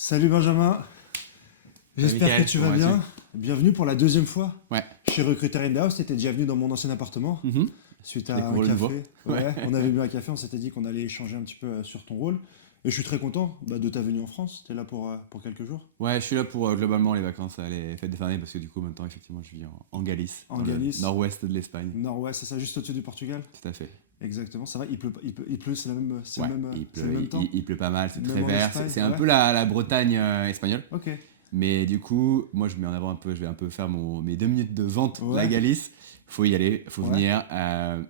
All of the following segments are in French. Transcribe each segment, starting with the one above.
Salut Benjamin, j'espère Mickaël, que tu vas comment bien. vas-tu? Bienvenue pour la deuxième fois Ouais. chez Recruiter in the House. Tu étais déjà venu dans mon ancien appartement suite Je à un découvre le nouveau. café. Ouais, on avait bu un café, on s'était dit qu'on allait échanger un petit peu sur ton rôle. Et je suis très content de ta venue en France. Tu es là pour quelques jours Ouais, je suis là pour globalement les vacances, les fêtes de fin d'année, parce que du coup, maintenant, effectivement, je vis en Galice, en dans Galice. le nord-ouest de l'Espagne. Nord-ouest, c'est ça, juste au-dessus du Portugal. Tout à fait. Exactement, ça va, il pleut, c'est Ouais, le même, il c'est pleut, le même temps. il pleut pas mal, c'est Même très en vert. Espagne, C'est un ouais. peu la Bretagne espagnole. Ok, Mais du coup, moi, je mets en avant un peu, je vais un peu faire mes 2 minutes de vente de la ouais. Galice. Faut y aller, faut Ouais. venir.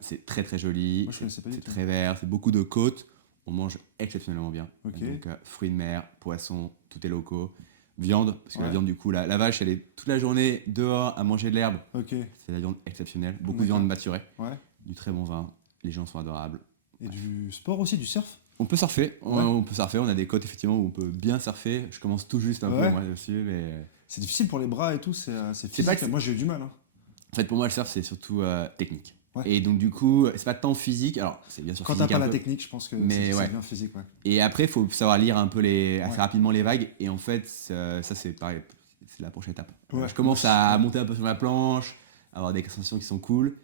C'est très très joli, Moi je connaissais pas du c'est tout. très vert, c'est beaucoup de côtes. On mange exceptionnellement bien. Ok. Donc, fruits de mer, poissons, tout est locaux. Viande, parce que la Ouais. viande, du coup, la vache, elle est toute la journée dehors à manger de l'herbe. Ok, C'est la viande exceptionnelle. Beaucoup de d'accord. viande maturée, Ouais. du très bon vin. Les gens sont adorables. Et du sport aussi, du surf. On peut surfer, Ouais. on peut surfer. On a des côtes effectivement où on peut bien surfer. Je commence tout juste un peu Ouais. moi dessus, mais C'est difficile pour les bras et tout, c'est C'est pas physique. que c'est- Moi j'ai eu du mal. Hein. en fait, pour moi, le surf, c'est surtout technique. Ouais. Et donc, du coup, c'est pas tant physique. Alors, c'est bien sûr Quand t'as physique pas un la peu. technique, je pense que Mais ça ouais. devient physique. Ouais. Et après, il faut savoir lire un peu assez Ouais. rapidement les vagues. Et en fait, ça c'est pareil. C'est la prochaine étape. Ouais. Je commence à monter un peu sur la planche, avoir des sensations qui sont cool.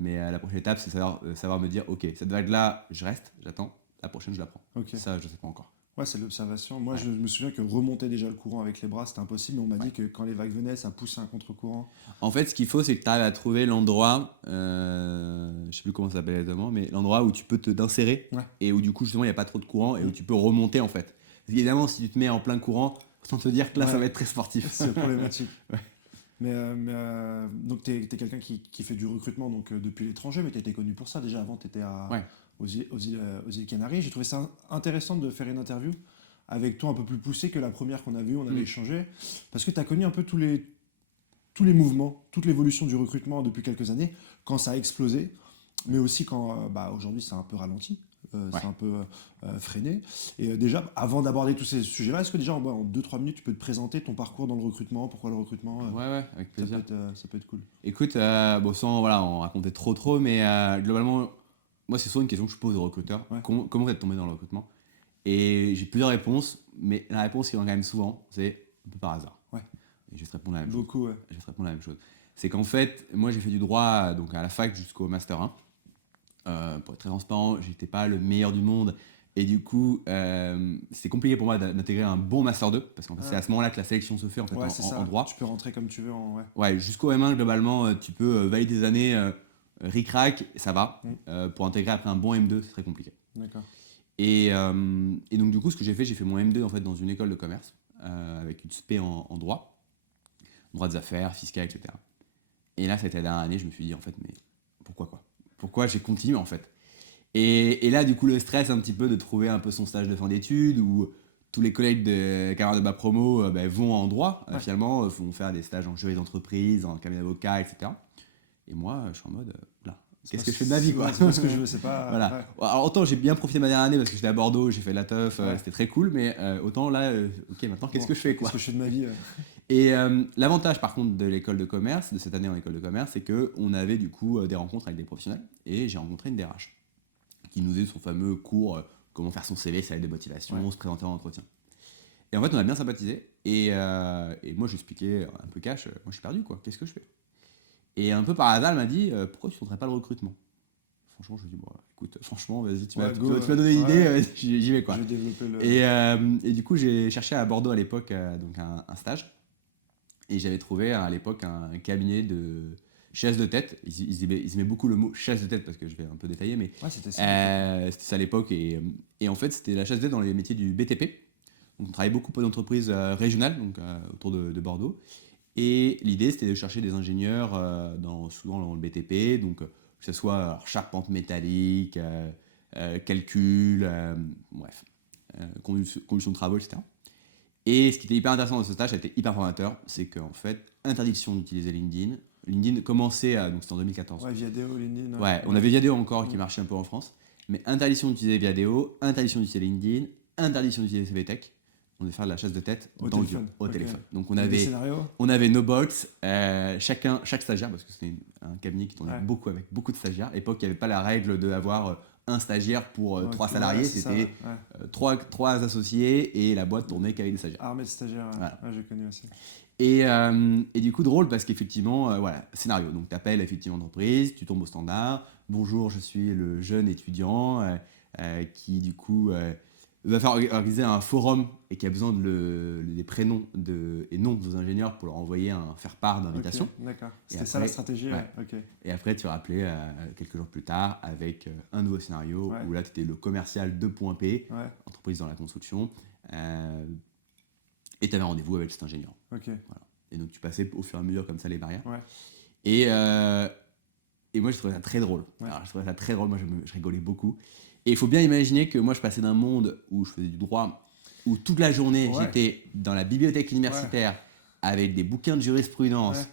Mais la prochaine étape, c'est savoir me dire, ok, cette vague-là, je reste, j'attends. La prochaine, je la prends. Ok. Ça, je sais pas encore. Ouais, c'est l'observation. Moi, Ouais. je me souviens que remonter déjà le courant avec les bras, c'était impossible. Mais on m'a Ouais. dit que quand les vagues venaient, ça poussait un contre-courant. En fait, ce qu'il faut, c'est que tu arrives à trouver l'endroit, je sais plus comment ça s'appelle exactement, mais l'endroit où tu peux t'insérer Ouais. et où du coup, justement, il n'y a pas trop de courant et où tu peux remonter en fait. Parce qu'évidemment, si tu te mets en plein courant, autant te dire que là, Ouais. ça va être très sportif. C'est problématique. Ouais. Donc, t'es quelqu'un qui fait du recrutement donc, depuis l'étranger, mais t'étais connu pour ça. Déjà, avant, t'étais Ouais. aux îles Canaries. J'ai trouvé ça intéressant de faire une interview avec toi un peu plus poussée que la première qu'on a vue, on avait échangé. Parce que tu as connu un peu tous les mouvements, toute l'évolution du recrutement depuis quelques années, quand ça a explosé, mais aussi quand aujourd'hui c'est un peu ralenti, Ouais. c'est un peu freiné. Et déjà, avant d'aborder tous ces sujets-là, est-ce que déjà en 2-3 minutes tu peux te présenter ton parcours dans le recrutement, pourquoi le recrutement Ouais, avec plaisir. ça peut être cool. Écoute, bon, sans en raconter trop, mais globalement, moi, c'est souvent une question que je pose aux recruteurs. Ouais. Comment vous êtes tombé dans le recrutement? Et j'ai plusieurs réponses, mais la réponse qui revient quand même souvent, c'est un peu par hasard. Ouais. Et je vais te répondre la même chose. Beaucoup, ouais. Je vais te répondre la même chose. C'est qu'en fait, moi, j'ai fait du droit donc à la fac jusqu'au Master 1. Pour être très transparent, j'étais pas le meilleur du monde. Et du coup, c'est compliqué pour moi d'intégrer un bon Master 2, parce qu'en fait, c'est à ce moment-là que la sélection se fait en, fait, Ouais, c'est ça. en droit. Tu peux rentrer comme tu veux en. Ouais. Ouais, jusqu'au M1, globalement, tu peux valider des années, ric-rac, ça va. Pour intégrer après un bon M2, c'est très compliqué. D'accord. Et donc, du coup, ce que j'ai fait mon M2 en fait, dans une école de commerce, avec une spé en droit des affaires, fiscal, etc. Et là, c'était la dernière année, je me suis dit, en fait, mais pourquoi j'ai continué, en fait? Et là, du coup, le stress un petit peu de trouver un peu son stage de fin d'études, où tous les collègues camarades de ma promo vont en droit, Ouais. finalement, vont faire des stages en jury d'entreprise, en cabinet d'avocat, etc. Et moi, je suis en mode, là, qu'est-ce que je fais de ma vie, quoi? C'est pas ce que je veux, c'est pas. Voilà. Ouais. Alors, autant j'ai bien profité de ma dernière année parce que j'étais à Bordeaux, j'ai fait de la teuf, Ouais. c'était très cool, mais autant là, ok, maintenant qu'est-ce Bon, que je fais, quoi? Qu'est-ce que je fais de ma vie Et l'avantage par contre de l'école de commerce, de cette année en école de commerce, c'est qu'on avait du coup des rencontres avec des professionnels et j'ai rencontré une DRH qui nous faisait son fameux cours comment faire son CV, sa lettre de motivation, Ouais. se présenter en entretien. Et en fait, on a bien sympathisé et moi je lui expliquais un peu cash, moi je suis perdu quoi, qu'est-ce que je fais? Et un peu par hasard, elle m'a dit pourquoi tu ne tenterais pas le recrutement? Franchement, je lui ai dit, bon, écoute, franchement, vas-y, tu m'as donné une idée, ouais. j'y vais quoi. Je vais développer le. Et du coup, j'ai cherché à Bordeaux à l'époque donc un stage. Et j'avais trouvé à l'époque un cabinet de chasse de tête. Ils aimaient beaucoup le mot chasse de tête parce que je vais un peu détailler, mais Ouais, c'était ça. c'était ça à l'époque. Et en fait, c'était la chasse de tête dans les métiers du BTP. Donc, on travaillait beaucoup pour des entreprises régionales, donc autour de Bordeaux. Et l'idée, c'était de chercher des ingénieurs souvent dans le BTP, donc que ce soit charpente métallique, calcul, bref, conduction de travaux, etc. Et ce qui était hyper intéressant dans ce stage, ça a été hyper formateur, c'est qu'en fait, interdiction d'utiliser LinkedIn. LinkedIn commençait, donc c'était en 2014. Ouais, Viadeo, LinkedIn. Ouais, on avait Viadeo encore qui marchait un peu en France, mais interdiction d'utiliser Viadeo, interdiction d'utiliser LinkedIn, interdiction d'utiliser CVTech. On devait faire de la chasse de tête Au dans téléphone. au Ok. téléphone. Donc Des scénarios. on avait nos box, chaque stagiaire, parce que c'était un cabinet qui tournait Ouais. beaucoup avec beaucoup de stagiaires. À l'époque, il n'y avait pas la règle d'avoir un stagiaire pour Ok, 3 ouais, salariés, c'est ça, c'était ouais. trois associés et la boîte tournait qu'avec des stagiaires. Armée de stagiaires, ouais. Voilà. Ouais, j'ai connu aussi. Et du coup, drôle parce qu'effectivement, voilà, scénario. Donc, tu appelles effectivement l'entreprise, tu tombes au standard. Bonjour, je suis le jeune étudiant qui, du coup, va faire organiser un forum et qui a besoin des prénoms et noms de vos ingénieurs pour leur envoyer un faire-part d'invitation. Ok, d'accord. Et C'était ça la après- stratégie, ouais. ouais. Ok. Et après, tu rappelais quelques jours plus tard avec un nouveau scénario Ouais. où là, tu étais le commercial 2.P, Ouais, entreprise dans la construction, et tu avais rendez-vous avec cet ingénieur. ok. Voilà. Et donc, tu passais au fur et à mesure comme ça les barrières. Ouais. Et moi, je trouvais ça très drôle. Ouais. Alors, je trouvais ça très drôle, moi, je rigolais beaucoup. Et il faut bien imaginer que moi, je passais d'un monde où je faisais du droit, où toute la journée, Ouais. j'étais dans la bibliothèque universitaire avec des bouquins de jurisprudence,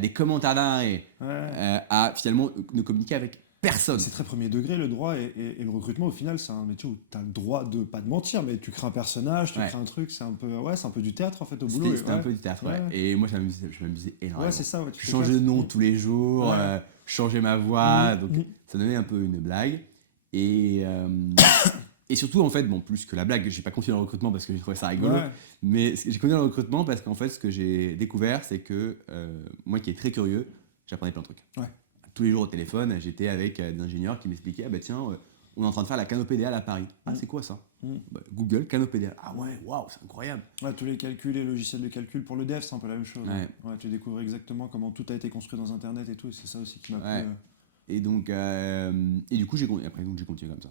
des commentaires d'arrêt, Ouais. à finalement ne communiquer avec personne. C'est très premier degré le droit et le recrutement au final c'est un métier où tu as le droit de pas de mentir mais tu crées un personnage, tu Ouais. crées un truc, c'est un peu du théâtre en fait au boulot. C'était un peu du théâtre, ouais. Ouais. Et moi, je m'amusais énormément. Ouais, c'est ça, ouais, tu Je fais changeais ça. de nom tous les jours, Ouais. changeais ma voix, Mhm, donc mhm. ça donnait un peu une blague. Et, et surtout, en fait, bon, plus que la blague, j'ai pas continué le recrutement parce que j'ai trouvé ça rigolo, Ouais. mais j'ai continué le recrutement parce qu'en fait, ce que j'ai découvert, c'est que moi qui est très curieux, j'apprenais plein de trucs. Ouais. Tous les jours au téléphone, j'étais avec des ingénieurs qui m'expliquaient, ah bah tiens, on est en train de faire la canopédéale à Paris. Ah, c'est quoi ça? Bah, Google, canopédéale. Ah ouais, waouh, c'est incroyable. Ouais, tous les calculs, les logiciels de calcul pour le dev, c'est un peu la même chose. Ouais. Ouais, tu découvres exactement comment tout a été construit dans Internet et tout, et c'est ça aussi qui m'a Ouais. plu. Et donc, et du coup, après, donc, j'ai continué comme ça.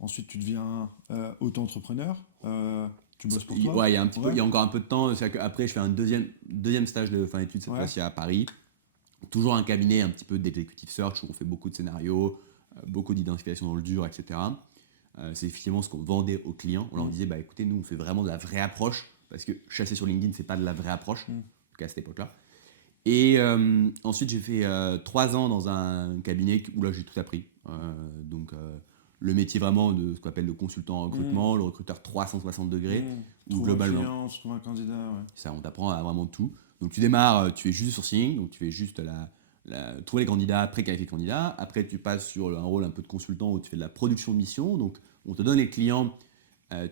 Ensuite, tu deviens auto-entrepreneur, tu bosses pour toi. Ouais, il y a un petit peu, Ouais. il y a encore un peu de temps. Après, je fais un deuxième stage de fin d'études, cette Ouais. fois-ci à Paris. Toujours un cabinet un petit peu d'executive search où on fait beaucoup de scénarios, beaucoup d'identification dans le dur, etc. C'est effectivement ce qu'on vendait aux clients. On leur disait, bah écoutez, nous on fait vraiment de la vraie approche parce que chasser sur LinkedIn, c'est pas de la vraie approche, en tout cas à cette époque-là. Et ensuite, j'ai fait 3 ans dans un cabinet où là j'ai tout appris. Donc le métier vraiment de ce qu'on appelle le consultant en recrutement, le recruteur 360 degrés, où Trouve un globalement, client, trouve un candidat. Ouais. ça, on t'apprend à vraiment tout. Donc tu démarres, tu fais juste du sourcing, donc tu fais juste trouver les candidats, préqualifier les candidats. Après, tu passes sur un rôle un peu de consultant où tu fais de la production de mission. Donc on te donne les clients,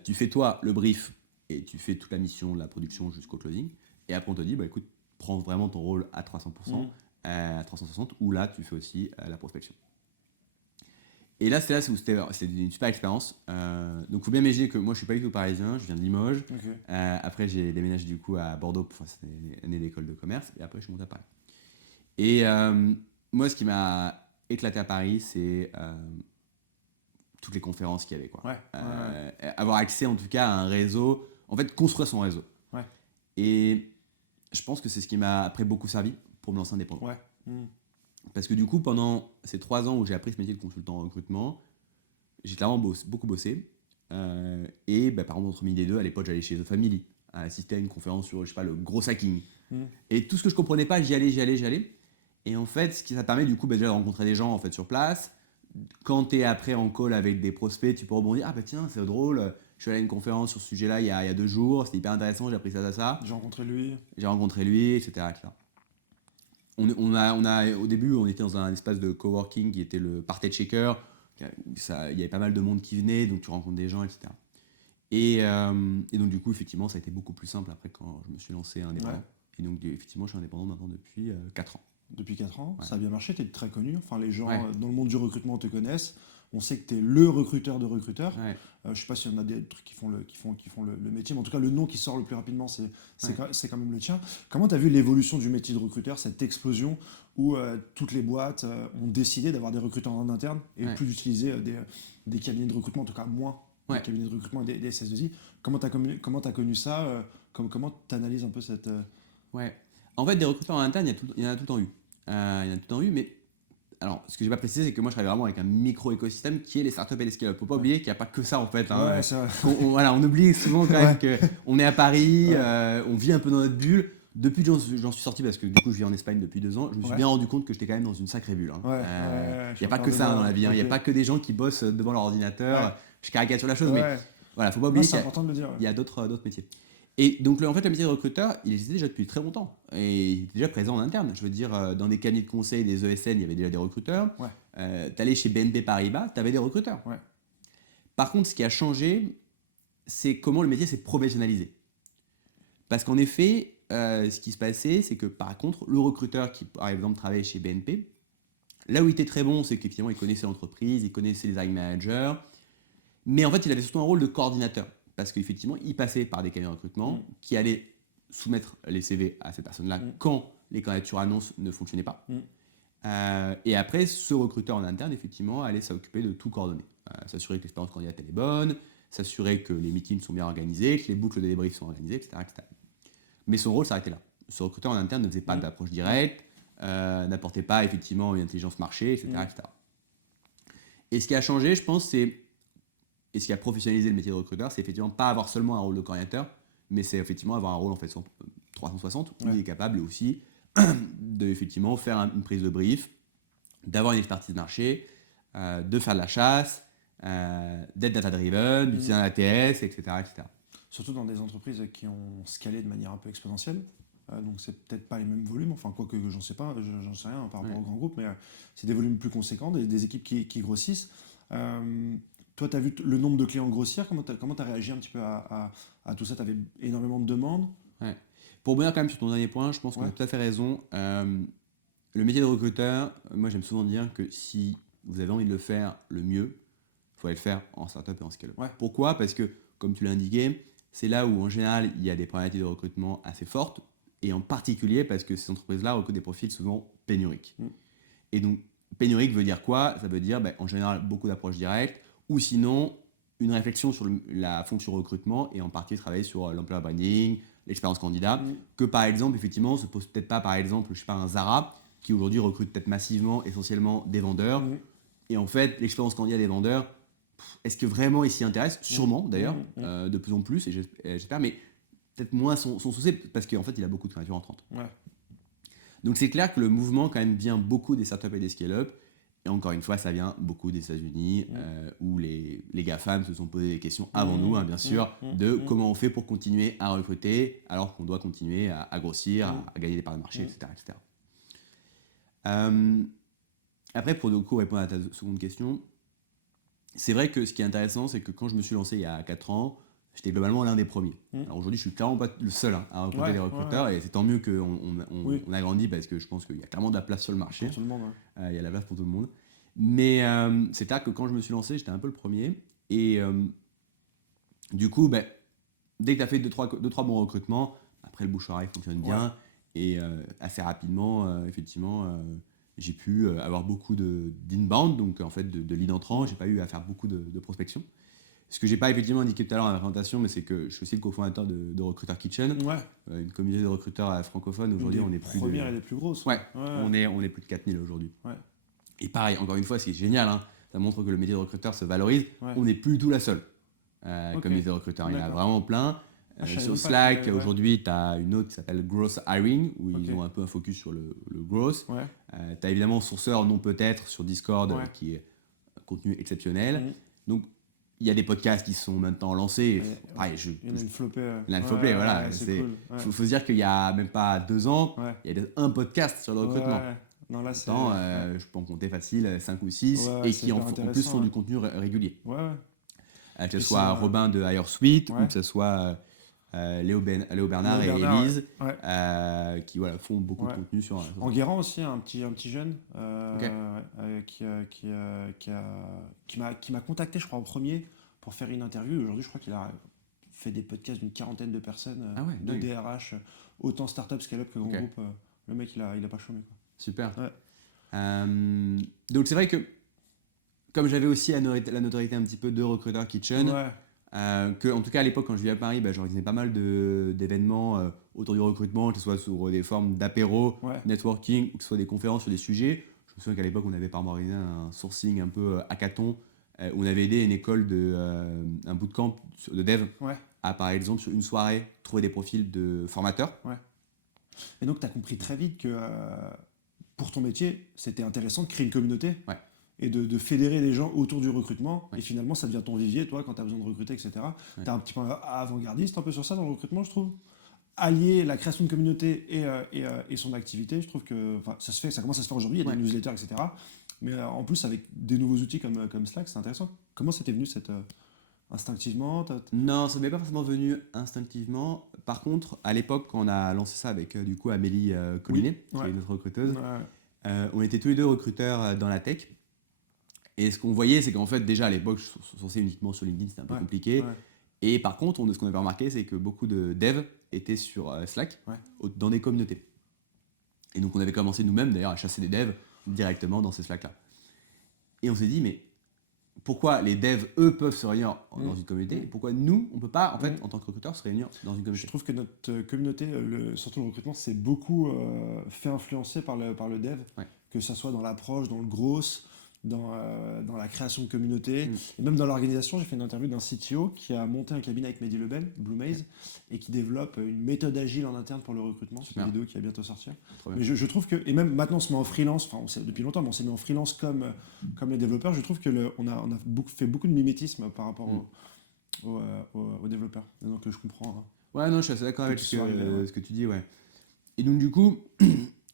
tu fais toi le brief et tu fais toute la mission, de la production jusqu'au closing. Et après, on te dit, bah écoute, prends vraiment ton rôle à 300%, à 360, où là, tu fais aussi la prospection. Et là, c'était une super expérience. Donc, il faut bien imaginer que moi, je suis pas du tout parisien, je viens de Limoges. Ok. Après, j'ai déménagé du coup à Bordeaux pour faire cette année d'école de commerce. Et après, je suis monté à Paris. Et moi, ce qui m'a éclaté à Paris, c'est toutes les conférences qu'il y avait, quoi. Ouais. Avoir accès, en tout cas, à un réseau. En fait, construire son réseau. Ouais. Et je pense que c'est ce qui m'a après beaucoup servi pour me lancer indépendant. Ouais. Parce que du coup, pendant ces 3 ans où j'ai appris ce métier de consultant en recrutement, j'ai clairement beaucoup bossé. Et bah, par exemple, entre midi et deux, à l'époque, j'allais chez The Family, à assister à une conférence sur, je sais pas, le gros hacking. Et tout ce que je comprenais pas, j'y allais. Et en fait, ça permet du coup déjà de rencontrer des gens en fait, sur place. Quand tu es après en call avec des prospects, tu peux rebondir. Ah bah tiens, c'est drôle, je suis allé à une conférence sur ce sujet-là il y a 2 jours, c'était hyper intéressant, j'ai appris ça. J'ai rencontré lui. J'ai rencontré lui, etc. Au début, on était dans un espace de coworking qui était le Party Checker. Il y avait pas mal de monde qui venait, donc tu rencontres des gens, etc. Et donc, du coup, effectivement, ça a été beaucoup plus simple après quand je me suis lancé indépendant. Ouais. Et donc, effectivement, je suis indépendant maintenant depuis 4 ans. Depuis 4 ans, Ouais. ça a bien marché, tu es très connu. Enfin, les gens Ouais. dans le monde du recrutement te connaissent. On sait que tu es le recruteur de recruteurs. Ouais. Je sais pas s'il y en a des trucs qui font le métier, mais en tout cas, le nom qui sort le plus rapidement, c'est quand même le tien. Comment tu as vu l'évolution du métier de recruteur, cette explosion où toutes les boîtes ont décidé d'avoir des recruteurs en interne et plus d'utiliser des cabinets de recrutement, en tout cas moins des cabinets de recrutement et des SS2I. Comment tu as connu ça comment tu analyses un peu cette... Ouais. En fait, des recruteurs en interne, il y en a tout le temps eu. Mais alors, ce que j'ai pas précisé, c'est que moi, je travaille vraiment avec un micro-écosystème qui est les startups et les scale-up. Faut pas oublier qu'il n'y a pas que ça, en fait. Hein. Ouais, c'est vrai. On oublie souvent quand même qu'on est à Paris, on vit un peu dans notre bulle. Depuis que j'en suis sorti, parce que du coup, je vis en Espagne depuis 2 ans, je me suis bien rendu compte que j'étais quand même dans une sacrée bulle. Hein. Il n'y a pas que ça dans la vie. Il n'y a pas que des gens qui bossent devant leur ordinateur. Je caricature la chose, mais voilà, faut pas oublier c'est important de le dire. Il y a d'autres métiers. Et donc, en fait, le métier de recruteur, il existait déjà depuis très longtemps. Et il était déjà présent en interne. Je veux dire, dans des cabinets de conseil, des ESN, il y avait déjà des recruteurs. Ouais. Tu allais chez BNP Paribas, tu avais des recruteurs. Ouais. Par contre, ce qui a changé, c'est comment le métier s'est professionnalisé. Parce qu'en effet, ce qui se passait, c'est que par contre, le recruteur qui, par exemple, travaillait chez BNP, là où il était très bon, c'est qu'effectivement, il connaissait l'entreprise, il connaissait les hiring managers, mais en fait, il avait surtout un rôle de coordinateur. Parce qu'effectivement, il passait par des cabinets de recrutement qui allaient soumettre les CV à ces personnes-là quand les candidatures annonces ne fonctionnaient pas. Et après, ce recruteur en interne, effectivement, allait s'occuper de tout coordonner. S'assurer que l'expérience candidate elle est bonne, s'assurer que les meetings sont bien organisés, que les boucles de débrief sont organisées, etc., etc. Mais son rôle s'arrêtait là. Ce recruteur en interne ne faisait pas d'approche directe, n'apportait pas effectivement une intelligence marché, etc., etc. Et ce qui a changé, je pense, et ce qui a professionnalisé le métier de recruteur, c'est effectivement pas avoir seulement un rôle de coordinateur, mais c'est effectivement avoir un rôle en fait 360 où il est capable aussi de effectivement faire une prise de brief, d'avoir une expertise marché, de faire de la chasse, d'être data-driven, d'utiliser un ATS, etc., etc. Surtout dans des entreprises qui ont scalé de manière un peu exponentielle. Donc c'est peut-être pas les mêmes volumes, enfin quoique j'en sais pas, j'en sais rien par rapport aux grands groupes, mais c'est des volumes plus conséquents, des équipes qui grossissent. Toi, tu as vu le nombre de clients grossir, comment tu as réagi un petit peu à tout ça? Tu avais énormément de demandes? Ouais. Pour revenir quand même sur ton dernier point, je pense que tu as tout à fait raison. Le métier de recruteur, moi j'aime souvent dire que si vous avez envie de le faire le mieux, il faut aller le faire en startup et en scale-up. Pourquoi? Parce que, comme tu l'as indiqué, c'est là où en général il y a des problématiques de recrutement assez fortes, et en particulier parce que ces entreprises-là recrutent des profils souvent pénuriques. Et donc, pénurique veut dire quoi? Ça veut dire en général beaucoup d'approches directes, ou sinon une réflexion sur la fonction recrutement, et en partie travailler sur l'employer branding, l'expérience candidat, que par exemple, effectivement, se pose peut-être pas, par exemple, je sais pas, un Zara, qui aujourd'hui recrute peut-être massivement, essentiellement des vendeurs, et en fait, l'expérience candidat des vendeurs, est-ce que vraiment il s'y intéresse? Sûrement d'ailleurs, de plus en plus, et j'espère, mais peut-être moins son souci, parce qu'en fait il a beaucoup de candidatures entrantes. Donc c'est clair que le mouvement quand même vient beaucoup des startups et des scale-up, et encore une fois ça vient beaucoup des États-Unis, où les GAFAM se sont posé des questions avant nous, bien sûr, de comment on fait pour continuer à recruter alors qu'on doit continuer à grossir, à gagner des parts de marché, etc. etc. Après, pour du coup répondre à ta seconde question, c'est vrai que ce qui est intéressant, c'est que quand je me suis lancé il y a 4 ans, j'étais globalement l'un des premiers. Alors aujourd'hui, je suis clairement pas le seul à recruter des recruteurs, et c'est tant mieux qu'on a grandi, parce que je pense qu'il y a clairement de la place sur le marché. Pour tout le monde, il y a la place pour tout le monde. Mais c'est clair que quand je me suis lancé, j'étais un peu le premier. Et du coup, dès que tu as fait 2-3 bons recrutements, après le bouche-oreille fonctionne bien. Et assez rapidement, effectivement, j'ai pu avoir beaucoup d'inbound, donc en fait de lead entrant. J'ai pas eu à faire beaucoup de prospection. Ce que j'ai pas effectivement indiqué tout à l'heure dans la présentation, mais c'est que je suis aussi le cofondateur de Recruiter Kitchen, une communauté de recruteurs francophones. Aujourd'hui, on est plus première et les plus grosses. On est plus de 4000 aujourd'hui. Et pareil, encore une fois, c'est génial, ça montre que le métier de recruteur se valorise. On n'est plus du tout la seule communauté de recruteurs. Il y en a vraiment plein. Sur Slack, aujourd'hui, tu as une autre qui s'appelle Growth Hiring, où ils ont un peu un focus sur le growth. Tu as évidemment Sourceur, non peut-être, sur Discord, qui est un contenu exceptionnel. Donc, il y a des podcasts qui sont maintenant lancés. Il y en a une flopée. Il y en a une flopée, voilà. C'est cool. Faut se dire qu'il y a même pas 2 ans, il y a un podcast sur le recrutement. Non, là, Pourtant, je peux en compter facile 5 ou 6, et qui en plus font du contenu régulier. Que ce soit Robin de HireSuite, ou que ce soit Léo Bernard et Élise, qui font beaucoup de contenu sur. Enguerrand aussi, un petit jeune qui m'a contacté, je crois, en premier pour faire une interview. Aujourd'hui, je crois qu'il a fait des podcasts d'une 40aine de personnes, de DRH, autant startup, scale-up que grand groupe. Le mec, il a pas chômé, quoi. Super. Donc c'est vrai que, comme j'avais aussi la notoriété un petit peu de Recruiter Kitchen, que en tout cas à l'époque quand je vivais à Paris, j'organisais pas mal d'événements autour du recrutement, que ce soit sous des formes d'apéro, networking, ou que ce soit des conférences sur des sujets. Je me souviens qu'à l'époque on avait par exemple organisé un sourcing un peu hackathon, où on avait aidé une école un bootcamp de dev à, par exemple, sur une soirée, trouver des profils de formateurs. Et donc tu as compris très vite que pour ton métier, c'était intéressant de créer une communauté. et de fédérer les gens autour du recrutement. Ouais. Et finalement, ça devient ton vivier, toi, quand tu as besoin de recruter, etc. Ouais. Tu es un petit peu avant-gardiste un peu sur ça dans le recrutement, je trouve. Allier la création de communauté et son activité, je trouve que ça commence à se faire aujourd'hui, il y a Ouais. des newsletters, etc. Mais en plus, avec des nouveaux outils comme Slack, c'est intéressant. Comment ça t'est venu instinctivement Non, ça m'est pas forcément venu instinctivement. Par contre, à l'époque, quand on a lancé ça avec du coup Amélie Collinet, qui ouais. est notre recruteuse, Ouais. on était tous les deux recruteurs dans la tech. Et ce qu'on voyait, c'est qu'en fait, déjà à l'époque, je sourçais uniquement sur LinkedIn, c'était un peu Ouais. compliqué. Ouais. Et par contre, ce qu'on avait remarqué, c'est que beaucoup de devs étaient sur Slack, Ouais. dans des communautés. Et donc, on avait commencé nous-mêmes d'ailleurs à chasser des devs directement dans ces Slack-là. Et on s'est dit, mais pourquoi les devs, eux, peuvent se réunir dans une communauté et pourquoi nous, on ne peut pas, en fait, en tant que recruteur, se réunir dans une Je communauté? trouve que notre communauté, surtout le recrutement, c'est beaucoup fait influencer par le dev, Ouais. que ce soit dans l'approche, dans le gros, dans la création de communauté, Mm. et même dans l'organisation. J'ai fait une interview d'un CTO qui a monté un cabinet avec Mehdi Lebel, Blue Maze, et qui développe une méthode agile en interne pour le recrutement. C'est Super. une vidéo qui va bientôt sortir. Trop bien. Mais je trouve que, et même maintenant on se met en freelance, enfin on sait depuis longtemps, mais on s'est mis en freelance comme les développeurs. Je trouve que on a fait beaucoup de mimétisme par rapport aux développeurs. Et donc je comprends. Hein. Ouais, non, je suis assez d'accord Que avec tu sois arrivé, ouais. ce que tu dis, ouais. Et donc, du coup,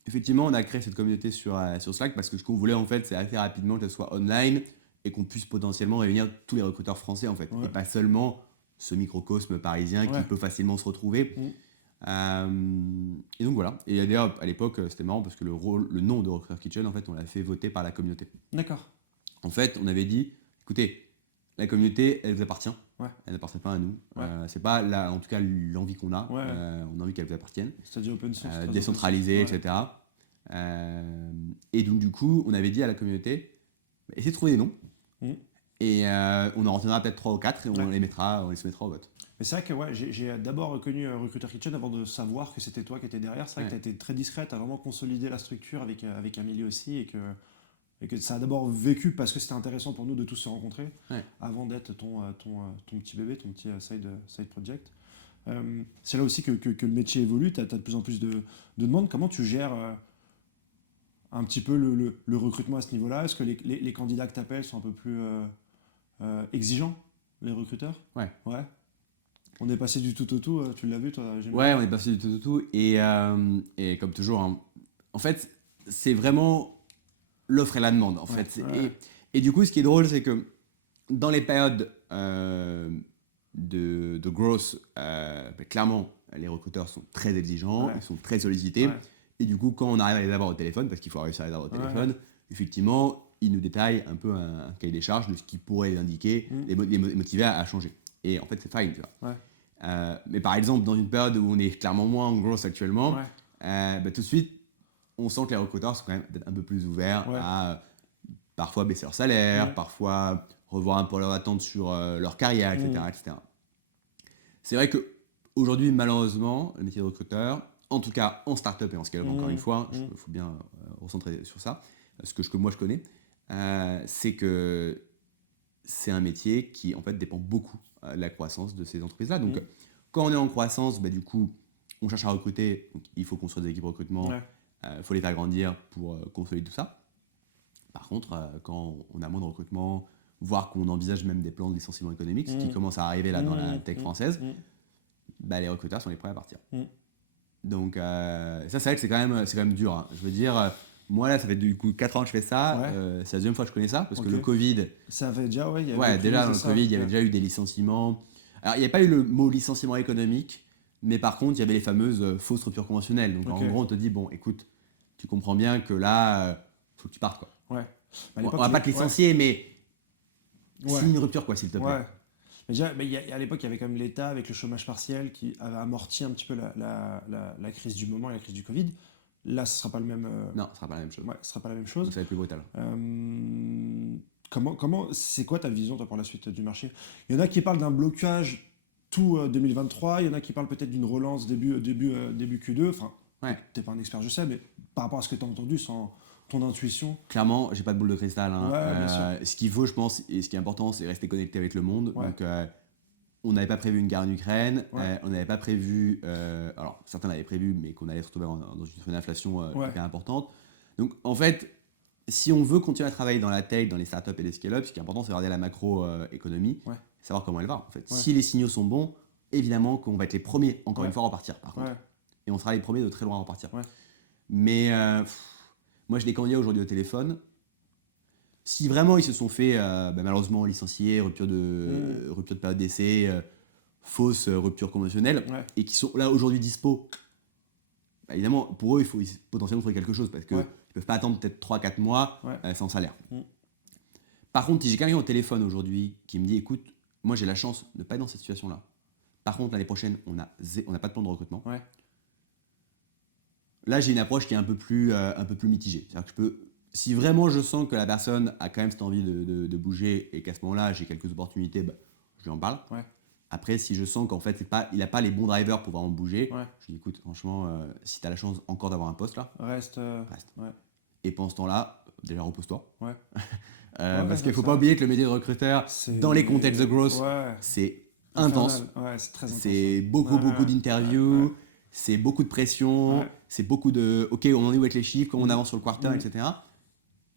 effectivement, on a créé cette communauté sur Slack parce que ce qu'on voulait, en fait, c'est assez rapidement que ce soit online et qu'on puisse potentiellement réunir tous les recruteurs français, en fait. Ouais. Et pas seulement ce microcosme parisien Ouais. qui peut facilement se retrouver. Et donc, voilà. Et d'ailleurs, à l'époque, c'était marrant parce que le nom de Recruiter Kitchen, en fait, on l'a fait voter par la communauté. D'accord. En fait, on avait dit, écoutez, la communauté, elle vous appartient. Ouais. Elle n'appartient pas à nous. Ouais. C'est pas en tout cas l'envie qu'on a. Ouais. On a envie qu'elle vous appartienne. C'est-à-dire open source. très Décentralisée, open source. etc. Et donc du coup, on avait dit à la communauté, essayez de trouver des noms. Mm. Et on en retiendra peut-être 3 ou 4 et on Ouais. on les soumettra au vote. Mais c'est vrai que ouais, j'ai d'abord reconnu Recruiter Kitchen avant de savoir que c'était toi qui étais derrière. C'est vrai que tu as été très discrète, tu as vraiment consolidé la structure avec Amélie aussi et que ça a d'abord vécu parce que c'était intéressant pour nous de tous se rencontrer avant d'être ton petit bébé, ton petit side project. C'est là aussi que le métier évolue, tu as de plus en plus de demandes. Comment tu gères un petit peu le recrutement à ce niveau-là? Est-ce que les candidats que tu appelles sont un peu plus exigeants, les recruteurs? Ouais. On est passé du tout au tout, tu l'as vu toi? Ouais, on est passé du tout au tout. Et comme toujours, hein, en fait, c'est vraiment l'offre et la demande. En fait. Et du coup, ce qui est drôle, c'est que dans les périodes de growth, clairement, les recruteurs sont très exigeants, ils sont très sollicités. Et du coup, quand on arrive à les avoir au téléphone, parce qu'il faut réussir à les avoir au téléphone, effectivement, ils nous détaillent un peu un cahier des charges de ce qui pourrait les indiquer, les motiver à changer. Et en fait, c'est fine, tu vois. Mais par exemple, dans une période où on est clairement moins en growth actuellement, tout de suite, on sent que les recruteurs sont quand même peut-être un peu plus ouverts à parfois baisser leur salaire, parfois revoir un peu leurs attentes sur leur carrière, etc. C'est vrai qu'aujourd'hui, malheureusement, le métier de recruteur, en tout cas en start-up et en scale-up, encore une fois, il faut bien recentrer sur ça, ce que moi je connais, c'est que c'est un métier qui en fait dépend beaucoup de la croissance de ces entreprises-là. Donc quand on est en croissance, du coup, on cherche à recruter, donc il faut construire des équipes de recrutement, faut les faire grandir pour consolider tout ça. Par contre, quand on a moins de recrutement, voire qu'on envisage même des plans de licenciement économique, ce qui commence à arriver là dans la tech française, les recruteurs sont les premiers à partir. Donc ça, c'est vrai que c'est quand même dur. Hein. Je veux dire, moi là, ça fait du coup 4 ans que je fais ça. C'est la deuxième fois que je connais ça, parce que le Covid... Ça avait déjà, déjà dans le Covid, il y avait déjà eu des licenciements. Alors, il n'y a pas eu le mot licenciement économique, mais par contre, il y avait les fameuses fausses ruptures conventionnelles. Donc en gros, on te dit, bon, écoute, tu comprends bien que là, faut que tu partes, quoi. On va pas te licencier, mais signe une rupture, quoi, s'il te plaît. Mais déjà, à l'époque, il y avait quand même l'État avec le chômage partiel qui avait amorti un petit peu la crise du moment et la crise du Covid. Là, ce ne sera pas le même. Non, ce sera pas la même chose. Ce sera pas la même chose. Donc, ça va être plus brutal. C'est quoi ta vision toi, pour la suite du marché? Il y en a qui parlent d'un blocage tout 2023, il y en a qui parlent peut-être d'une relance début Q2. Enfin, t'es pas un expert, je sais, mais par rapport à ce que tu as entendu, sans ton intuition. Clairement, j'ai pas de boule de cristal. Hein. Ce qu'il faut, je pense, et ce qui est important, c'est rester connecté avec le monde. Donc, on n'avait pas prévu une guerre en Ukraine, on n'avait pas prévu, alors certains l'avaient prévu, mais qu'on allait se retrouver dans une inflation hyper importante. Donc en fait, si on veut continuer à travailler dans la tech, dans les startups et les scale-up, ce qui est important, c'est de regarder la macro-économie, Ouais. savoir comment elle va. En fait. Ouais. Si les signaux sont bons, évidemment qu'on va être les premiers, encore Ouais. une fois, à repartir, par contre. Ouais. Et on sera les premiers de très loin à repartir. Ouais. Mais moi, j'ai des candidats aujourd'hui au téléphone. Si vraiment ils se sont fait malheureusement licencier, rupture de période d'essai, fausse rupture conventionnelle, Ouais. et qui sont là aujourd'hui dispo, bah, évidemment, pour eux, il faut potentiellement trouver quelque chose parce qu'ils ne Ouais. peuvent pas attendre peut-être 3-4 mois Ouais. sans salaire. Mm. Par contre, si j'ai quelqu'un au téléphone aujourd'hui qui me dit écoute, moi j'ai la chance de ne pas être dans cette situation-là. Par contre, l'année prochaine, on n'a pas de plan de recrutement. Ouais. Là, j'ai une approche qui est un peu plus mitigée. C'est-à-dire que je peux, si vraiment je sens que la personne a quand même cette envie de bouger et qu'à ce moment-là, j'ai quelques opportunités, bah, je lui en parle. Ouais. Après, si je sens qu'en fait, il n'a pas les bons drivers pour vraiment bouger, Ouais. je dis écoute, franchement, si tu as la chance encore d'avoir un poste là, Reste. reste. Ouais. Et pendant ce temps-là, déjà repose-toi. Ouais. Parce qu'il ne faut ça. pas oublier que le métier de recruteur, C'est- dans les contextes de growth, Ouais. c'est intense. Infernal. Ouais, c'est très intense. C'est beaucoup Ouais. d'interviews, Ouais. c'est beaucoup de pression, Ouais. c'est beaucoup de ok, on en est où avec les chiffres, comment on avance sur le quarter, etc.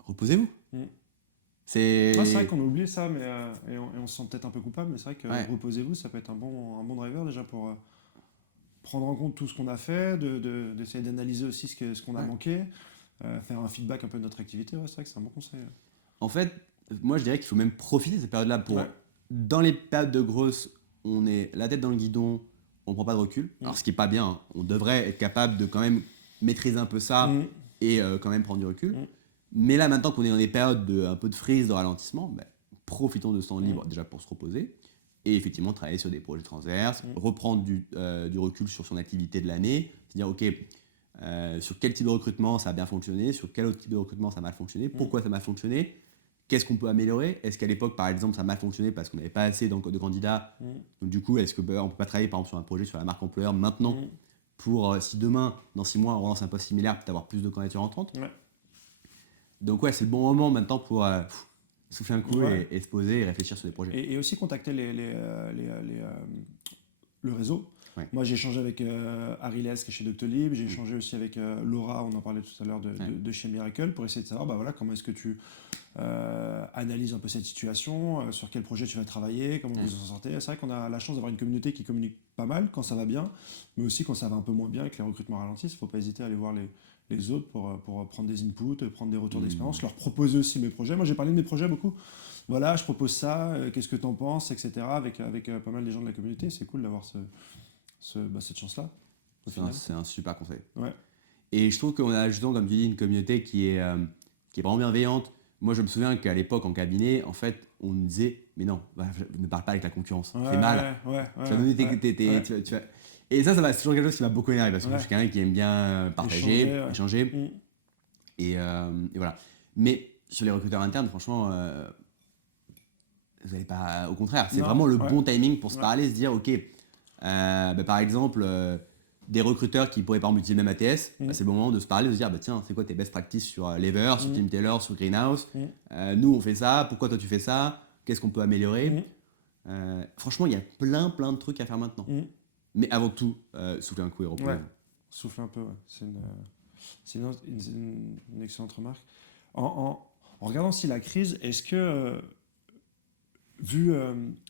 Reposez-vous. Mm. C'est Ouais, c'est vrai qu'on a oublié ça, mais, et on se sent peut-être un peu coupable, mais c'est vrai que Ouais. reposez-vous, ça peut être un bon driver déjà pour prendre en compte tout ce qu'on a fait, d'essayer d'analyser aussi ce qu'on a Ouais. manqué, faire un feedback un peu de notre activité. Ouais, c'est vrai que c'est un bon conseil. En fait, moi je dirais qu'il faut même profiter de cette période-là pour. Ouais. Dans les périodes de growth, on est la tête dans le guidon, on prend pas de recul. Alors ce qui est pas bien, hein. On devrait être capable de quand même maîtriser un peu ça Mm. et quand même prendre du recul. Mm. Mais là maintenant qu'on est dans des périodes un peu de freeze, de ralentissement, bah, profitons de ce temps libre déjà pour se reposer et effectivement travailler sur des projets transverses, reprendre du recul sur son activité de l'année, se dire ok, sur quel type de recrutement ça a bien fonctionné, sur quel autre type de recrutement ça a mal fonctionné, pourquoi ça a mal fonctionné, qu'est-ce qu'on peut améliorer, est-ce qu'à l'époque par exemple ça a mal fonctionné parce qu'on n'avait pas assez de candidats, donc du coup est-ce qu'on ne peut pas travailler par exemple sur un projet sur la marque employeur maintenant pour si demain, dans 6 mois on relance un poste similaire, peut-être avoir plus de candidatures entrantes. Ouais. Donc ouais, c'est le bon moment maintenant pour souffler un coup Ouais. et se poser et réfléchir sur des projets. Et aussi contacter le réseau. Ouais. Moi, j'ai échangé avec Ariles qui est chez Doctolib, j'ai échangé aussi avec Laura, on en parlait tout à l'heure de chez Miracle, pour essayer de savoir voilà, comment est-ce que tu analyses un peu cette situation, sur quel projet tu vas travailler, comment vous en sortez. C'est vrai qu'on a la chance d'avoir une communauté qui communique pas mal quand ça va bien, mais aussi quand ça va un peu moins bien et que les recrutements ralentissent. Il ne faut pas hésiter à aller voir les autres pour prendre des inputs, prendre des retours d'expérience, leur proposer aussi mes projets. Moi, j'ai parlé de mes projets beaucoup. Voilà, je propose ça, qu'est-ce que tu en penses, etc. Avec pas mal des gens de la communauté. C'est cool d'avoir cette chance-là. C'est un super conseil. Ouais. Et je trouve qu'on a justement, comme tu dis, une communauté qui est vraiment bienveillante. Moi, je me souviens qu'à l'époque, en cabinet, en fait, on nous disait mais non, ne parle pas avec la concurrence, Ouais, c'est mal. Tu vas donner tu vas- Et ça c'est toujours quelque chose qui m'a beaucoup énervé parce que je suis quelqu'un qui aime bien partager, échanger. Et voilà. Mais sur les recruteurs internes, franchement, vous n'allez pas. Au contraire, c'est vraiment le bon timing pour se parler, se dire ok, par exemple, des recruteurs qui pourraient par exemple utiliser le même ATS, c'est le bon moment de se parler, de se dire bah, tiens, c'est quoi tes best practices sur Lever, sur Team Taylor, sur Greenhouse. Nous, on fait ça, pourquoi toi tu fais ça, qu'est-ce qu'on peut améliorer. Franchement, il y a plein de trucs à faire maintenant. Mais avant tout, souffler un coup et reprendre. Ouais. Souffler un peu, ouais. C'est une excellente remarque. En regardant aussi la crise, est-ce que, vu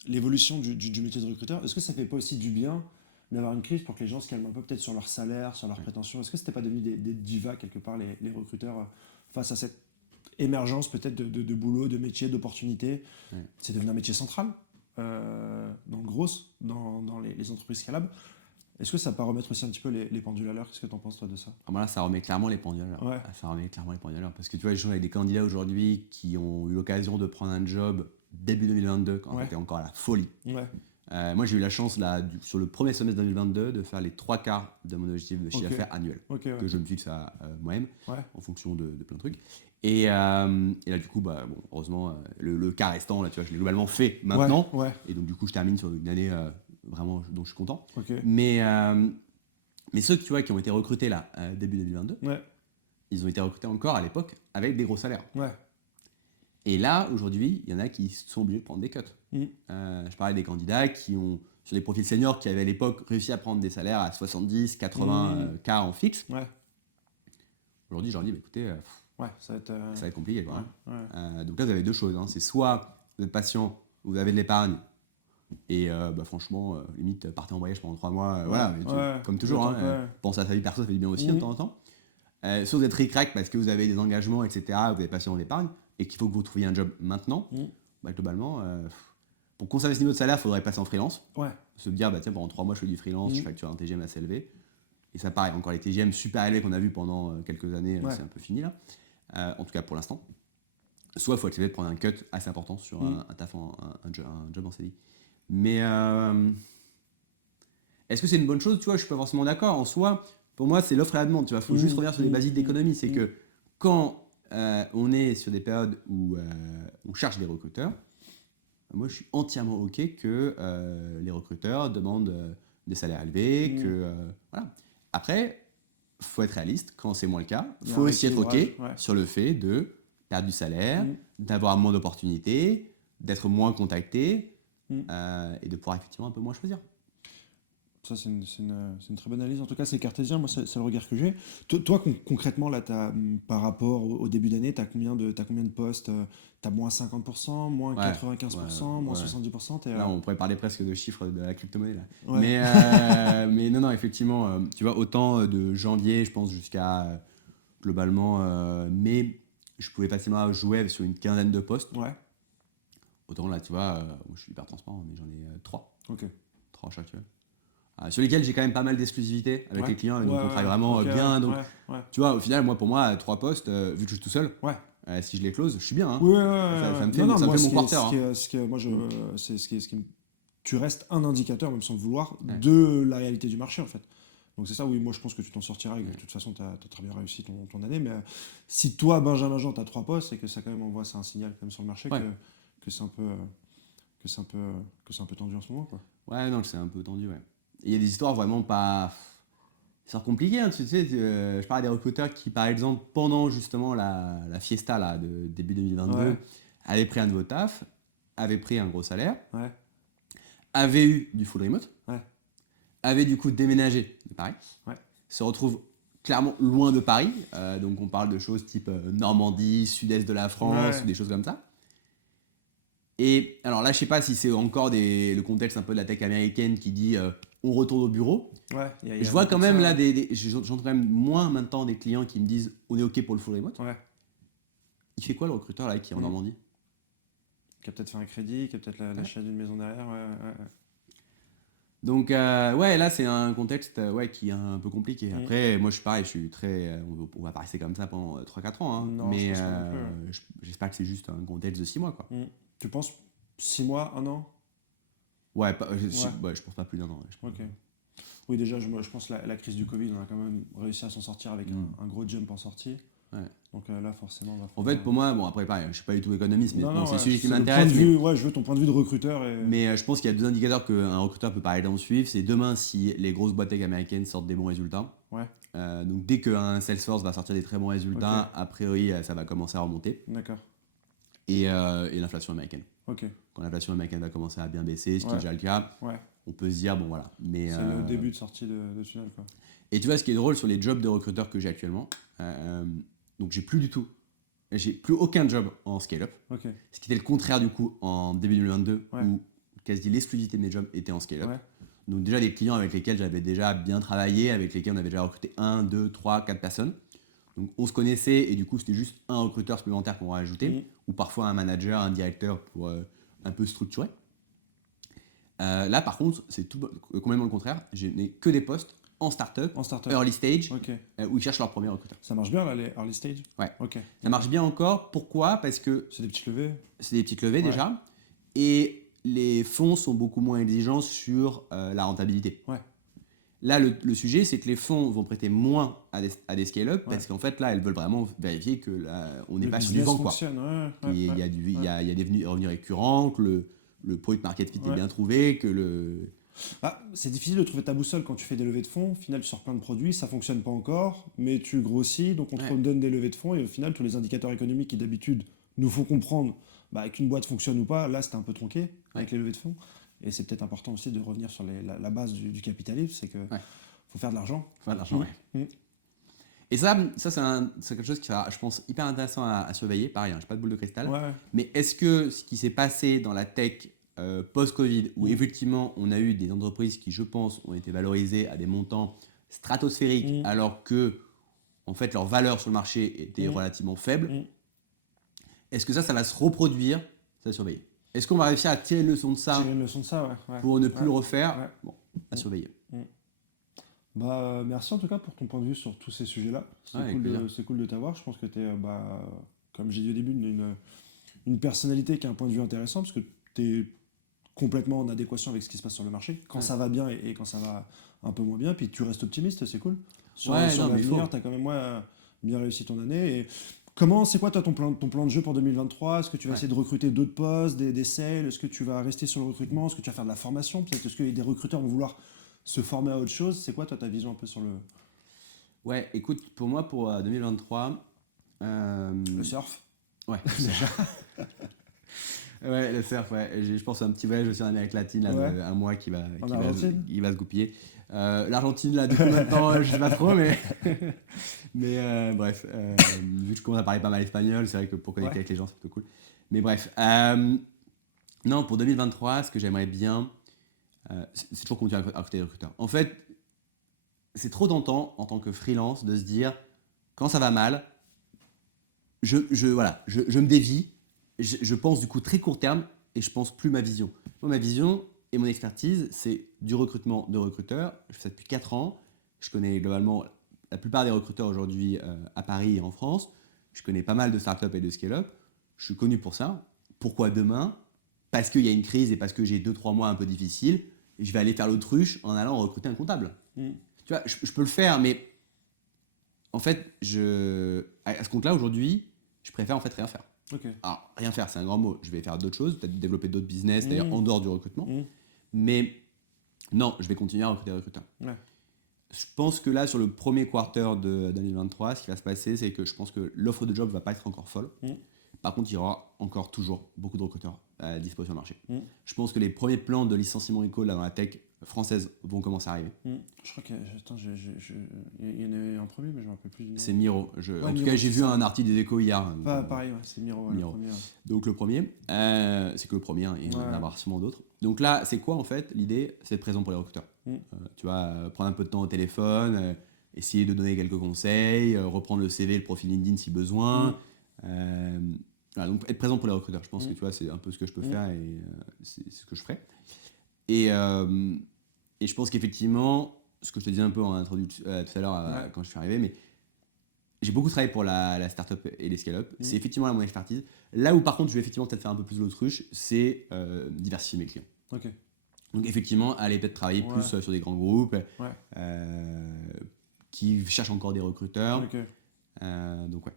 l'évolution du métier de recruteur, est-ce que ça fait pas aussi du bien d'avoir une crise pour que les gens se calment un peu peut-être sur leur salaire, sur leurs prétentions? Est-ce que c'était pas devenu des divas quelque part, les recruteurs, face à cette émergence peut-être de boulot, de métier, d'opportunités? C'est devenu un métier central dans le gros, dans les entreprises scalables. Est-ce que ça peut remettre aussi un petit peu les pendules à l'heure? Qu'est-ce que tu en penses, toi, de ça? Alors là, ça remet clairement les pendules à l'heure. Ouais. Ça remet clairement les pendules à l'heure. Parce que tu vois, je suis avec des candidats aujourd'hui qui ont eu l'occasion de prendre un job début 2022, quand c'était encore à la folie. Ouais. Moi, j'ai eu la chance, là, sur le premier semestre 2022, de faire les 3/4 de mon objectif de chiffre d'affaires annuel. Que je me fixe à moi-même, en fonction de plein de trucs. Et là, du coup, heureusement, le quart restant, là, tu vois, je l'ai globalement fait maintenant. Et donc, du coup, je termine sur une année vraiment dont je suis content. Mais ceux tu vois, qui ont été recrutés là, début 2022, ils ont été recrutés encore à l'époque avec des gros salaires. Et là, aujourd'hui, il y en a qui sont obligés de prendre des cuts. Je parlais des candidats qui ont, sur des profils seniors, qui avaient à l'époque réussi à prendre des salaires à 70, 80 K en fixe. Aujourd'hui, je leur dis, écoutez, Ouais, ça va être. Ça va être compliqué, quoi. Ouais, ouais. Donc là, vous avez deux choses, hein. C'est soit vous êtes patient, vous avez de l'épargne, et franchement, limite, partez en voyage pendant 3 mois, voilà, mais Ouais, comme toujours, le hein, temps que, ouais. pensez à sa vie perso, ça fait du bien aussi, de temps en temps. Soit vous êtes ric-rac parce que vous avez des engagements, etc., vous avez pas suffisamment d'épargne, et qu'il faut que vous trouviez un job maintenant, globalement, pour conserver ce niveau de salaire, il faudrait passer en freelance. Ouais. Se dire, tiens, pendant 3 mois, je fais du freelance, je facture un TGM assez élevé. Et ça, pareil, encore les TGM super élevés qu'on a vus pendant quelques années, c'est un peu fini là. En tout cas pour l'instant. Soit il faut accepter de prendre un cut assez important sur un taf, un job en CDI. Mais est-ce que c'est une bonne chose? Tu vois, je suis pas forcément d'accord. En soi, pour moi, c'est l'offre et la demande. Tu vois, faut juste revenir sur les basiques d'économie. C'est que quand on est sur des périodes où on cherche des recruteurs, moi, je suis entièrement OK que les recruteurs demandent des salaires élevés, que voilà. Après, faut être réaliste quand c'est moins le cas. Il y a Faut un aussi être OK équilibrage, sur le fait de perdre du salaire, d'avoir moins d'opportunités, d'être moins contacté et de pouvoir effectivement un peu moins choisir. Ça, c'est une très bonne analyse. En tout cas, c'est cartésien. Moi, c'est le regard que j'ai. Toi, concrètement, là, par rapport au début d'année, t'as combien de postes? T'as moins 50%, moins Ouais, 95%, moins ouais. 70%? Là, on pourrait parler presque de chiffres de la crypto-monnaie. Là. Ouais. Mais non, effectivement, tu vois, autant de janvier, je pense, jusqu'à globalement mai, je pouvais facilement jouer sur une quinzaine de postes. Ouais. Autant là, tu vois, moi, je suis hyper transparent, mais j'en ai 3. Ok. 3 chaque. Sur lesquels j'ai quand même pas mal d'exclusivité avec les clients, et donc on travaille vraiment bien. Donc, tu vois, au final, moi, pour moi, 3 postes, vu que je suis tout seul, si je les close, je suis bien. Hein. Ouais. Ça me fait, ça me fait mon quarter. Tu restes un indicateur, même sans le vouloir, de la réalité du marché, en fait. Donc c'est ça, oui, moi je pense que tu t'en sortiras et que de toute façon tu as très bien réussi ton année. Mais si toi, Benjamin Jean, tu as 3 postes, c'est que ça quand même envoie, c'est un signal quand même sur le marché que c'est un peu tendu en ce moment, quoi. Ouais, non, c'est un peu tendu, ouais. Il y a des histoires vraiment pas. C'est compliqué, hein, tu sais. Je parle des recruteurs qui, par exemple, pendant justement la fiesta là, de début 2022, avaient pris un nouveau taf, avaient pris un gros salaire, avaient eu du full remote, avaient du coup déménagé de Paris, se retrouvent clairement loin de Paris, donc on parle de choses type Normandie, sud-est de la France, ou des choses comme ça. Et alors là, je sais pas si c'est encore le contexte un peu de la tech américaine qui dit on retourne au bureau. Je vois quand même là, j'entends quand même moins maintenant des clients qui me disent on est OK pour le full remote. Il fait quoi le recruteur là qui est en Normandie? Qui a peut-être fait un crédit, qui a peut-être l'achat d'une maison derrière. Donc là c'est un contexte qui est un peu compliqué. Après, moi je suis pareil, je suis très. On va pas rester comme ça pendant 3-4 ans. Hein, non, mais je pense pas non plus, j'espère que c'est juste un contexte de 6 mois, quoi. Tu penses 6 mois, 1 an? Je pense pas plus d'un an. Ok. Oui, déjà, je pense que la crise du Covid, on a quand même réussi à s'en sortir avec un gros jump en sortie. Donc là, forcément, on va en fait, pour moi, bon, après, pareil, je suis pas du tout économiste, mais c'est le sujet qui m'intéresse. Je veux ton point de vue de recruteur. Mais je pense qu'il y a 2 indicateurs qu'un recruteur peut par exemple suivre. C'est demain, si les grosses boîtes tech américaines sortent des bons résultats. Donc dès qu'un Salesforce va sortir des très bons résultats, a priori, ça va commencer à remonter. D'accord. Et l'inflation américaine. Quand l'inflation américaine va commencer à bien baisser, ce qui est déjà le cas, on peut se dire, bon voilà. Mais, c'est le début de sortie de tunnel, quoi. Et tu vois, ce qui est drôle sur les jobs de recruteurs que j'ai actuellement, donc j'ai plus aucun job en scale-up. Ce qui était le contraire du coup en début 2022, où quasi l'exclusivité de mes jobs était en scale-up. Donc déjà des clients avec lesquels j'avais déjà bien travaillé, avec lesquels on avait déjà recruté 1, 2, 3, 4 personnes. Donc on se connaissait et du coup c'était juste un recruteur supplémentaire qu'on va ajouter, ou parfois un manager, un directeur pour un peu structurer. Là par contre c'est tout complètement le contraire, je n'ai que des postes en startup, early stage, où ils cherchent leur premier recruteur. Ça marche bien là, les early stage? Ça marche bien encore, pourquoi? Parce que c'est des petites levées. C'est des petites levées déjà, et les fonds sont beaucoup moins exigeants sur la rentabilité. Là, le sujet, c'est que les fonds vont prêter moins à des scale-up parce qu'en fait, là, elles veulent vraiment vérifier que on n'est pas sur du vent. Il y a des revenus récurrents, que le product market fit est bien trouvé, que c'est difficile de trouver ta boussole quand tu fais des levées de fonds. Au final, tu sors plein de produits, ça fonctionne pas encore, mais tu grossis, donc on te donne des levées de fonds et au final, tous les indicateurs économiques qui d'habitude nous font comprendre qu'une boîte fonctionne ou pas, là, c'était un peu tronqué avec les levées de fonds. Et c'est peut-être important aussi de revenir sur la base du capitalisme, c'est que faut faire de l'argent. Et ça c'est quelque chose qui sera, je pense, hyper intéressant à surveiller. Pareil, hein, j'ai pas de boule de cristal. Ouais. Mais est-ce que ce qui s'est passé dans la tech post-Covid, où Mm. effectivement on a eu des entreprises qui, je pense, ont été valorisées à des montants stratosphériques, Mm. alors que en fait leur valeur sur le marché était Mm. relativement faible, Mm. est-ce que ça va se reproduire? Ça à surveiller. Est-ce qu'on va réussir à tirer une leçon de ça Tirer une leçon de ça, ouais. pour ne plus Ouais. le refaire? Ouais. Bon, à surveiller. Bah, merci en tout cas pour ton point de vue sur tous ces sujets-là. Ouais, avec plaisir. C'est cool de t'avoir. Je pense que tu es, comme j'ai dit au début, une personnalité qui a un point de vue intéressant parce que tu es complètement en adéquation avec ce qui se passe sur le marché, quand Ouais. ça va bien et quand ça va un peu moins bien. Puis tu restes optimiste, c'est cool. Sur Ouais, non, mais il l'avenir, faut. tu as quand même bien réussi ton année. Et c'est quoi toi ton plan de jeu pour 2023? Est-ce que tu vas Ouais. essayer de recruter d'autres postes, des sales? Est-ce que tu vas rester sur le recrutement? Est-ce que tu vas faire de la formation? Peut-être est-ce que des recruteurs vont vouloir se former à autre chose? C'est quoi toi ta vision un peu sur Ouais, écoute, pour moi, pour 2023, le surf? ouais, ouais, le surf, ouais. Je pense à un petit voyage aussi en Amérique latine, là, Ouais. de un mois qui va Argentine? il va se goupiller. L'Argentine, là, depuis maintenant, je sais pas trop, mais, bref, vu que je commence à parler pas mal espagnol, c'est vrai que pour connecter Ouais. avec les gens, c'est plutôt cool. Mais bref, non, pour 2023, ce que j'aimerais bien, c'est toujours continuer à recruter des recruteurs. En fait, c'est trop tentant en tant que freelance de se dire, quand ça va mal, voilà, je me dévie, je pense du coup très court terme et je pense plus ma vision. Moi, ma vision et mon expertise, c'est du recrutement de recruteurs. Je fais ça depuis 4 ans. Je connais globalement la plupart des recruteurs aujourd'hui à Paris et en France. Je connais pas mal de startups et de scale-up. Je suis connu pour ça. Pourquoi demain? Parce qu'il y a une crise et parce que j'ai 2-3 mois un peu difficiles, je vais aller faire l'autruche en allant recruter un comptable. Mm. Tu vois, je peux le faire, mais en fait, à ce compte-là, aujourd'hui, je préfère en fait rien faire. Ok. Alors, rien faire, c'est un grand mot. Je vais faire d'autres choses, peut-être développer d'autres business, Mmh. d'ailleurs en dehors du recrutement. Mm. Mais non, je vais continuer à recruter des recruteurs. Ouais. Je pense que là, sur le premier quarter de 2023, ce qui va se passer, c'est que je pense que l'offre de job va pas être encore folle. Mm. Par contre, il y aura encore toujours beaucoup de recruteurs à dispo sur le marché. Mm. Je pense que les premiers plans de licenciement éco là, dans la tech française vont commencer à arriver. Je crois qu'il y en a un premier, mais je ne me rappelle plus du nom. C'est Miro. En tout Miro, cas, j'ai c'est vu ça. un article des échos hier. Pareil, ouais, c'est Miro. Ouais, Miro. Le premier, ouais. Donc le premier, c'est que le premier, hein, et il va y en Ouais. avoir sûrement d'autres. Donc là, c'est quoi en fait? L'idée, c'est d'être présent pour les recruteurs. Tu vas prendre un peu de temps au téléphone, essayer de donner quelques conseils, reprendre le CV, le profil LinkedIn si besoin. Voilà, donc être présent pour les recruteurs, je pense que tu vois, c'est un peu ce que je peux faire et c'est ce que je ferai. Et je pense qu'effectivement, ce que je te disais un peu en introduction tout à l'heure quand je suis arrivé, mais j'ai beaucoup travaillé pour la startup et les scale-up. C'est effectivement mon expertise. Là où par contre je vais effectivement peut-être faire un peu plus l'autruche, c'est diversifier mes clients. Ok. Donc effectivement, aller peut-être travailler plus sur des grands groupes qui cherchent encore des recruteurs. Ok. Donc ouais.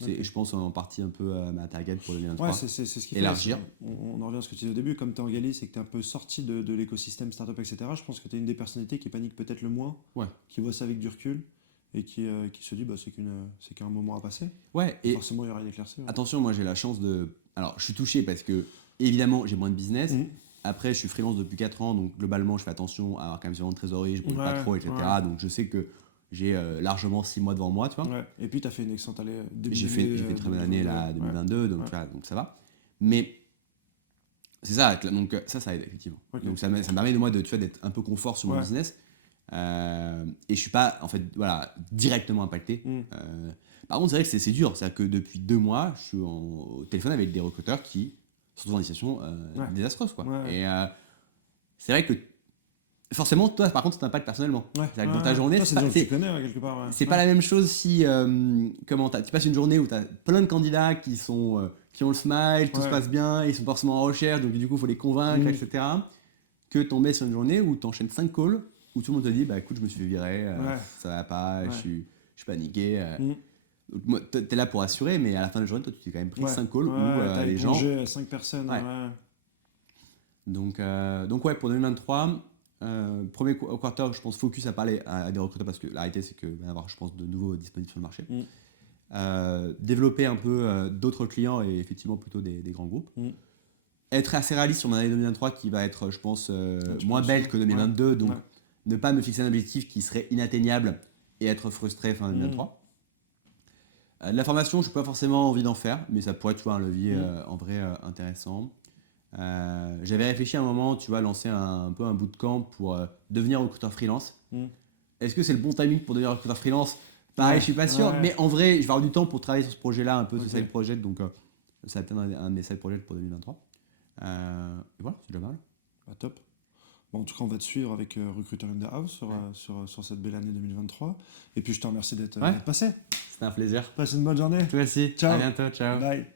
Je pense en partie un peu à ma target pour 2023. Ouais, c'est ce qui fait. Élargir. On en revient à ce que tu disais au début. Comme tu es en Galice et que tu es un peu sorti de l'écosystème startup, etc., je pense que tu es une des personnalités qui panique peut-être le moins, qui voit ça avec du recul et qui se dit c'est qu'un moment à passer. Ouais, et forcément, il y aura une éclaircie. Ouais. Attention, moi j'ai la chance de. Alors, je suis touché parce que, évidemment, j'ai moins de business. Après, je suis freelance depuis 4 ans, donc globalement, je fais attention à avoir quand même suffisamment de trésorerie, je ne brûle pas trop, etc. Donc, je sais que j'ai largement 6 mois devant moi, tu vois. Ouais. Et puis, tu as fait une excellente année. J'ai fait une très bonne année, là, 2022, donc, tu vois, donc ça va. Mais c'est ça, donc ça aide, effectivement. Okay. Donc, ça me permet de moi d'être un peu confort sur mon business. Et je suis pas, en fait, voilà, directement impacté. Par contre, c'est vrai que c'est dur. C'est-à-dire que depuis 2 mois, je suis au téléphone avec des recruteurs qui sont dans des situations désastreuses, quoi. Et c'est vrai que forcément, toi, par contre, ça t'impacte personnellement. C'est-à-dire que dans ta journée, c'est des gens que tu connais quelque part. C'est pas la même chose si tu passes une journée où tu as plein de candidats qui ont le smile, tout se passe bien, ils sont forcément en recherche, donc du coup, il faut les convaincre, etc. Que tomber sur une journée où tu enchaînes 5 calls, où tout le monde te dit, bah écoute, je me suis fait virer, ça va pas, je suis paniqué. Donc, tu es là pour assurer, mais à la fin de la journée, toi, tu t'es quand même pris 5 calls où les gens. 5 personnes. Donc, pour 2023, premier quarter, je pense, focus à parler à des recruteurs parce que la réalité, c'est qu'il va y avoir, je pense, de nouveaux disponibles sur le marché. Développer un peu d'autres clients et effectivement plutôt des grands groupes. Être assez réaliste sur mon année 2023 qui va être, je pense, moins belle que 2022. Donc, ne pas me fixer un objectif qui serait inatteignable et être frustré fin 2023. De la formation, je n'ai pas forcément envie d'en faire, mais ça pourrait être, tu vois, un levier Mm. en vrai intéressant. J'avais réfléchi à un moment, tu vois, lancer un peu un bootcamp pour devenir recruteur freelance. Mm. Est-ce que c'est le bon timing pour devenir recruteur freelance? Pareil, Ouais, je suis pas sûr, ouais. mais en vrai, je vais avoir du temps pour travailler sur ce projet-là, un peu ce Ok. side project, donc ça va être un de mes side projects pour 2023. Et voilà, c'est déjà mal. Bah, top. Bon, en tout cas, on va te suivre avec Recruiter in the House sur cette belle année 2023. Et puis, je te remercie Ouais, d'être passé. c'était un plaisir. Passe une bonne journée. Toi aussi. Ciao. À bientôt, ciao. Bye.